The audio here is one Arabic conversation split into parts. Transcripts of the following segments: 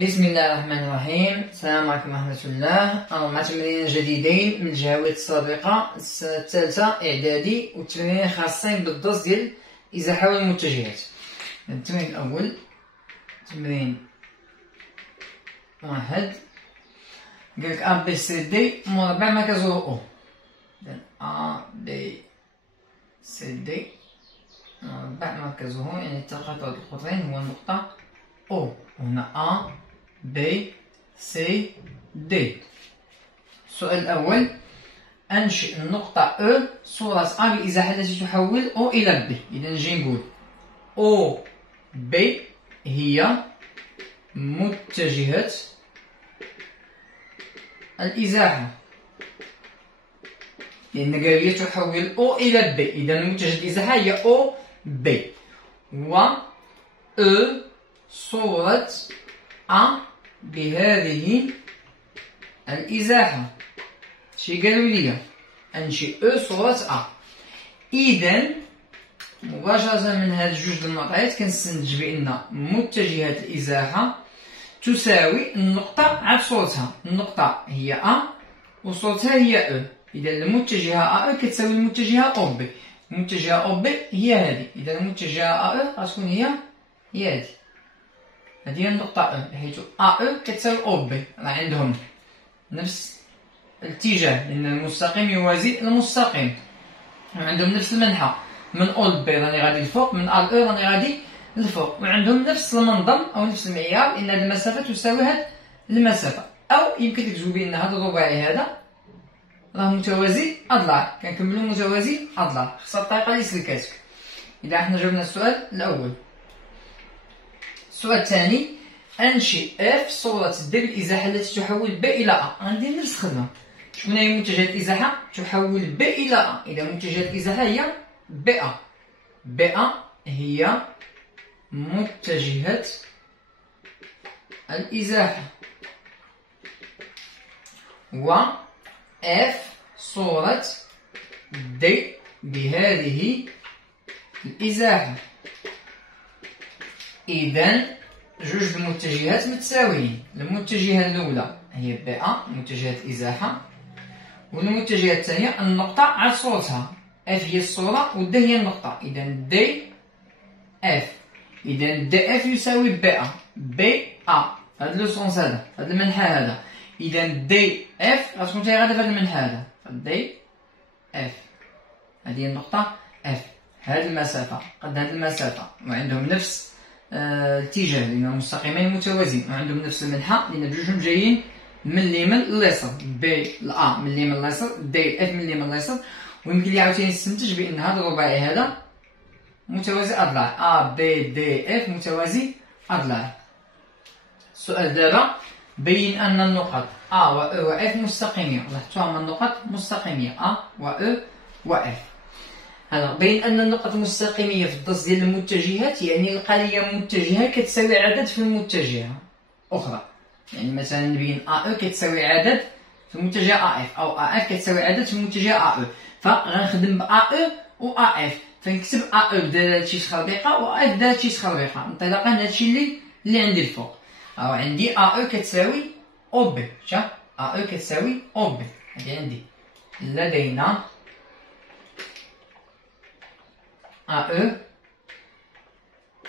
بسم الله الرحمن الرحيم. السلام عليكم ورحمة الله. أنا مع تمرين جديدين من الجهوية السابقة السنة الثالثة إعدادي، والتمرين خاصين بالدرس ديال إزاحة والمتجهات. التمرين الأول تمرين واحد قالك أ بي سي دي مربع مركزه أو. أ بي سي دي مربع مركزه يعني تقاطع القطرين هو النقطة أو. هنا أ بي سي دي. السؤال الأول: أنشئ النقطة أو صورة أ بإزاحة التي تحول أو إلى بي. إذا نجي نقول أو بي هي متجهة الإزاحة، لأن هي تحول أو إلى بي. إذا متجهة الإزاحة هي أو بي، و أو صورة أ بهذه الإزاحة. شي قالوا لي أنشئ أو صورة أ. إذا مباشرة من هاد جوج المعطيات كنستنتج بأن متجهة الإزاحة تساوي النقطة عاد صورتها. النقطة هي أ وصورتها هي أو. إذا المتجهة أ كتساوي المتجهة أو بي. المتجهة أو بي هي هذه. إذا المتجهة أ غتكون هي هذه. هذه هي النقطة أو، حيث أ كتساوي أو بي، راه عندهم نفس الاتجاه لأن المستقيم يوازي المستقيم، وعندهم نفس المنحى. من أو ل بي راني غادي للفوق، من أ ل أو راني غادي للفوق، وعندهم نفس المنظم أو نفس المعيار، لأن هذه المسافة تساوي هذه المسافة. أو يمكن لك تقول بأن هذا الرباعي هذا راه متوازي أضلاع. كنكملو متوازي أضلاع، خاصها الطريقة اللي سلكاتك. إذا حنا جاوبنا السؤال الأول. السؤال الثاني: أنشئ اف صورة د بالإزاحة التي تحول ب إلى أ. غندير نفس الخدمة. شكون هي متجهة الإزاحة؟ تحول ب إلى أ. إذا متجهة الإزاحة هي ب أ. ب أ هي متجهة الإزاحة، و اف صورة د بهذه الإزاحة. إذا جوج المتجهات متساويين. المتجهة الأولى هي ب أ متجهة الإزاحة، والمتجهة الثانية النقطة عاد صورتها. اف هي الصورة و د هي النقطة. إذا دي اف. إذا دي اف يساوي ب أ. ب أ هذا لو سونس، هذا المنحى هذا. إذا دي اف غتكون حتى هي غادا في هذا المنحى هذا. دي اف هذه هي النقطة اف. هذه المسافة قد هذه المسافة، وعندهم نفس الاتجاه لأن المستقيمين متوازيين، وعندهم نفس المنحى لأن جوجهم جايين من اليمين لليسار. بي ل أ من اليمين لليسار، دي اف من اليمين لليسار. ويمكن لي عاوتاني نستنتج بأن هذا الرباعي هذا متوازي أضلاع. أ بي دي اف متوازي أضلاع. السؤال دابا: بين أن النقط أ و أو و اف مستقيمية. لاحظتوا هما النقط مستقيمية أ و أو و اف. بين أن النقط مستقيمية في الدرس ديال المتجهات، يعني لقى لي متجهة كتساوي عدد في المتجهة أخرى. يعني مثلا نبين أ أو كتساوي عدد في المتجه أ اف، أو أ اف كتساوي عدد في المتجه أ أو. فغنخدم بأ أو و أ اف، فنكتب أ أو بدال هادشي تخربيقة و أ اف بدال هادشي تخربيقة، انطلاقا من هادشي اللي عندي الفوق. أو عندي أ أو كتساوي أو بي. شوف أ أو كتساوي أو بي. هادي عندي لدينا أ أو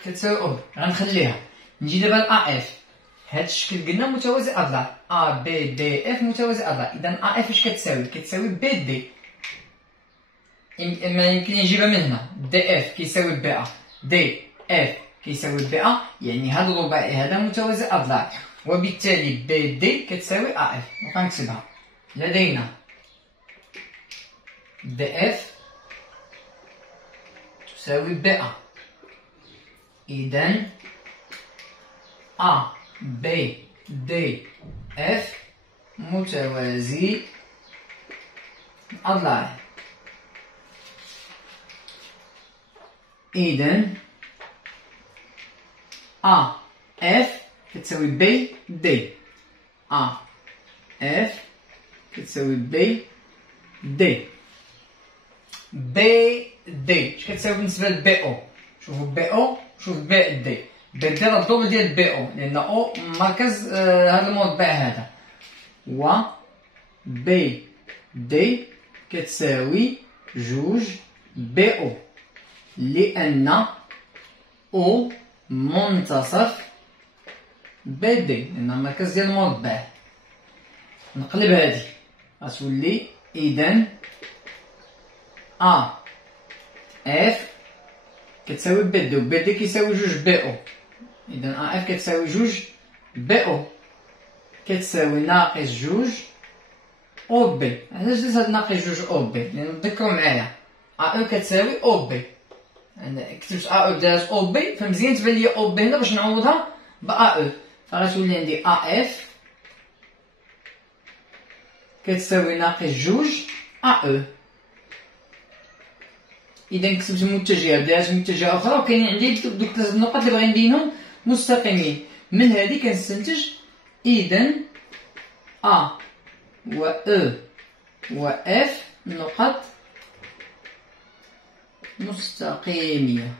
كتساوي أو بي. غنخليها. نجي دابا لأ اف. هاد الشكل قلنا متوازي أضلاع. أ بي دي اف متوازي أضلاع. إذا أ اف اش كتساوي؟ كتساوي بي دي. ما يمكن نجيبها من هنا. دي اف كيساوي بي أ، دي اف كيساوي بي أ، يعني هاد الرباعي هذا متوازي أضلاع، وبالتالي بي دي كتساوي أ اف. وغنكتبها. لدينا دي اف تساوي بي أ. إذا أ بي دي اف متوازي أضلاع. إذا أ اف كتساوي بي دي. أ اف كتساوي بي دي. بي دي اش كتساوي بالنسبة لبي أو؟ شوفو بي أو شوف بي دي. بدير الدوبل ديال بي او لان او مركز هذا المربع هذا، و بي دي كتساوي جوج بي او لان او منتصف بي دي لان المركز ديال المربع. نقلب هادي غتولي اذا ا اف كتساوي بي دي و بي دي كيساوي جوج بي او، اذا ا اف كتساوي جوج بي او كتساوي ناقص جوج او بي. علاش درت هاد ناقص جوج او بي؟ لان تذكروا معايا ا او كتساوي او بي، انا كتبت ا او بدات او بي فمزيان تبان لي او بي هنا باش نعوضها ب ا او، فغتولي عندي ا اف كتساوي ناقص جوج ا او. اذا كتبت متجهه بدات متجهه اخرى وكاينين عندي دوك ثلاث النقط اللي باغي نبينهم مستقيمين، من هذه كنستنتج اذا ا و او و اف نقط مستقيميه.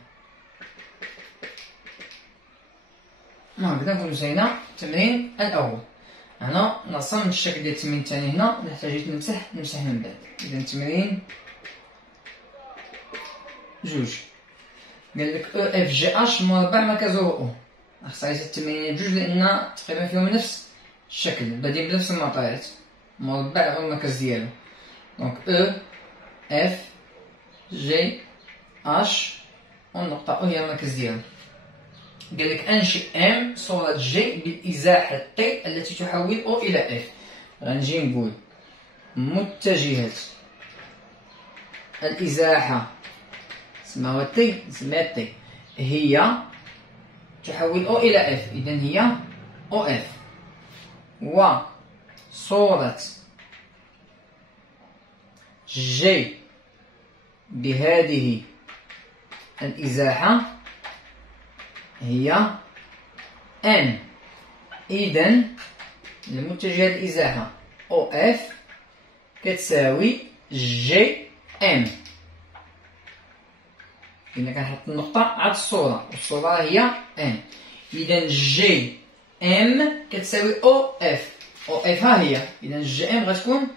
هكذا نكون انتهينا التمرين الاول. هنا نصمم الشكل ديال التمرين الثاني، هنا نحتاج نمسح من بعد. اذا تمرين جوج قالك او اف جي اش مربع مركزه او. اختاريت التمرين جوج لان تقريبا فيهم نفس الشكل، بادين بنفس المعطيات، مربع هو المركز ديالو. دونك او اف جي اش والنقطة او هي المركز ديالو. قالك انشئ ام صورة جي بالازاحة تي التي تحول او الى اف. غنجي نقول متجهة الازاحة اسمها تي، نسميها تي، هي تحول او الى اف، اذا هي او اف. وصورة جي بهذه الازاحة هي ان، اذا لمتجهة الازاحة او اف كتساوي جي ام. إذا كنحط النقطة عاد الصورة والصورة هي ان، إذا جي ام كتساوي او اف. او اف ها هي، إذا جي ام غتكون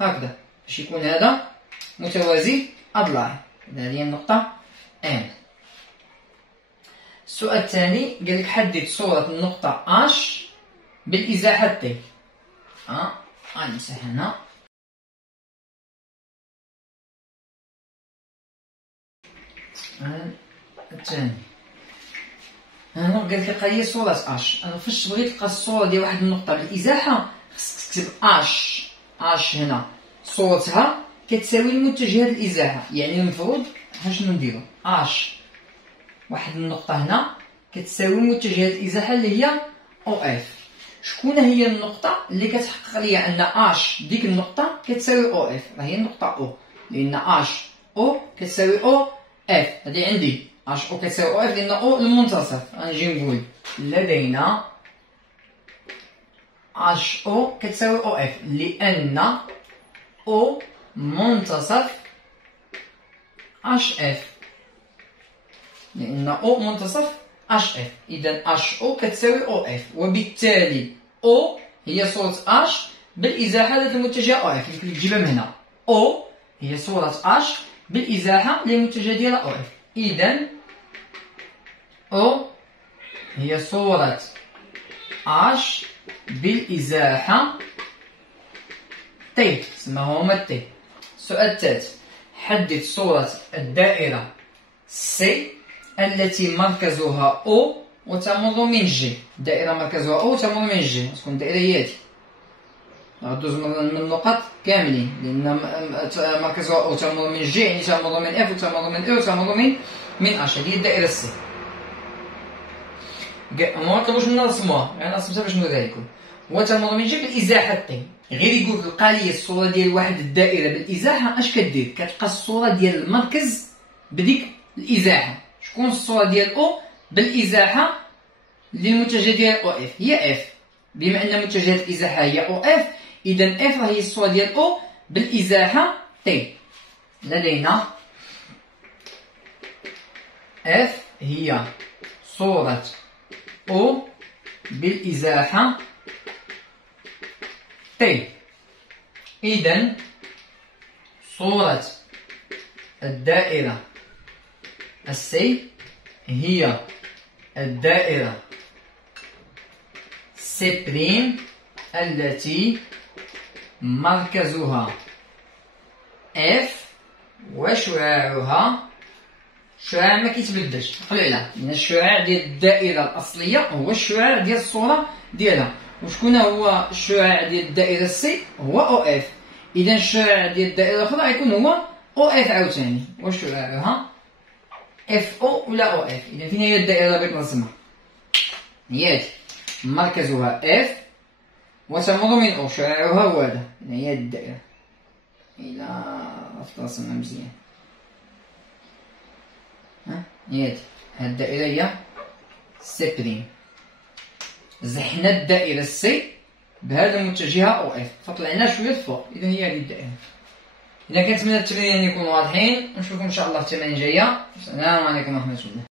هكذا باش يكون هذا متوازي أضلاع. إذا هذه هي النقطة ان. السؤال الثاني قالك حدد صورة النقطة اش بالإزاحة تي. غنمسح هنا. الثاني هنا قالك لقى لي صورة اش. انا فاش بغيت تلقى الصورة ديال واحد النقطة بالإزاحة خصك تكتب اش. اش هنا صورتها كتساوي المتجهات الإزاحة، يعني المفروض شنو نديرو؟ اش واحد النقطة هنا كتساوي متجهات الإزاحة اللي هي او اف. شكون هي النقطة اللي كتحقق ليا ان اش ديك النقطة كتساوي او اف؟ هي النقطة او، لأن اش او كتساوي او اف. هادي عندي اش او كتساوي او اف لأن او المنتصف. غنجي نقول لدينا اش او كتساوي او اف لأن او منتصف اش اف، لأن او منتصف اش اف. إذا اش او كتساوي او اف، وبالتالي او هي صورة اش بالإزاحة ذات المتجه او اف. يمكن تجيبها من هنا، او هي صورة اش بالإزاحة للمتجه ديالها او اف. إذا او هي صورة اش بالإزاحة تي، سماها هما تي. السؤال الثالث حدد صورة الدائرة سي التي مركزها او وتمر من جي. الدائرة مركزها او وتمر من جي، تكون الدائرة هي هادي، غدوز من النقط كاملين لأن مركزها او تمر من جي يعني تمر من اف وتمر من او وتمر من اش. هادي هي الدائرة سي. مطلوبش منا نرسموها، يعني رسمتها باش نوريها لكم. وتمر من جي بالإزاحة تي. غير يقولك لقى لي الصورة ديال واحد الدائرة بالإزاحة، اش كدير؟ كتلقى الصورة ديال المركز بديك الإزاحة. شكون الصورة ديال او بالإزاحة للمتجه ديال او اف؟ هي اف. بما أن متجهات الإزاحة هي او اف، إذا اف هي الصورة ديال او بالإزاحة تي. لدينا اف هي صورة او بالإزاحة تي. إذن صورة الدائرة السي هي الدائرة سي بريم التي مركزها اف وشعاعها الشعاع ما كيتبدلش. قلنا لأن الشعاع ديال الدائرة الأصلية هو الشعاع ديال الصورة ديالها. وشكون هو الشعاع ديال الدائرة سي؟ هو او اف. إذا الشعاع ديال الدائرة الأخرى غيكون هو او اف عاوتاني وشعاعها اف او ولا او اف. إذا فين هي الدائرة بغيت نرسمها؟ هي هادي مركزها اف وتمر من او شعاعها هو هذا. إذا هي الدائرة إلا عرفت نرسمها مزيان. هي هادي هاد الدائرة هي سي بريم. زحنا الدائرة سي بهذا المتجهة او اف فطلعنا شوية الفوق. إذا هي هذه الدائرة. إذا كنتمنى التمارين يكونوا واضحين ونشوفكم إن شاء الله في التمارين الجاية. السلام عليكم ورحمة الله.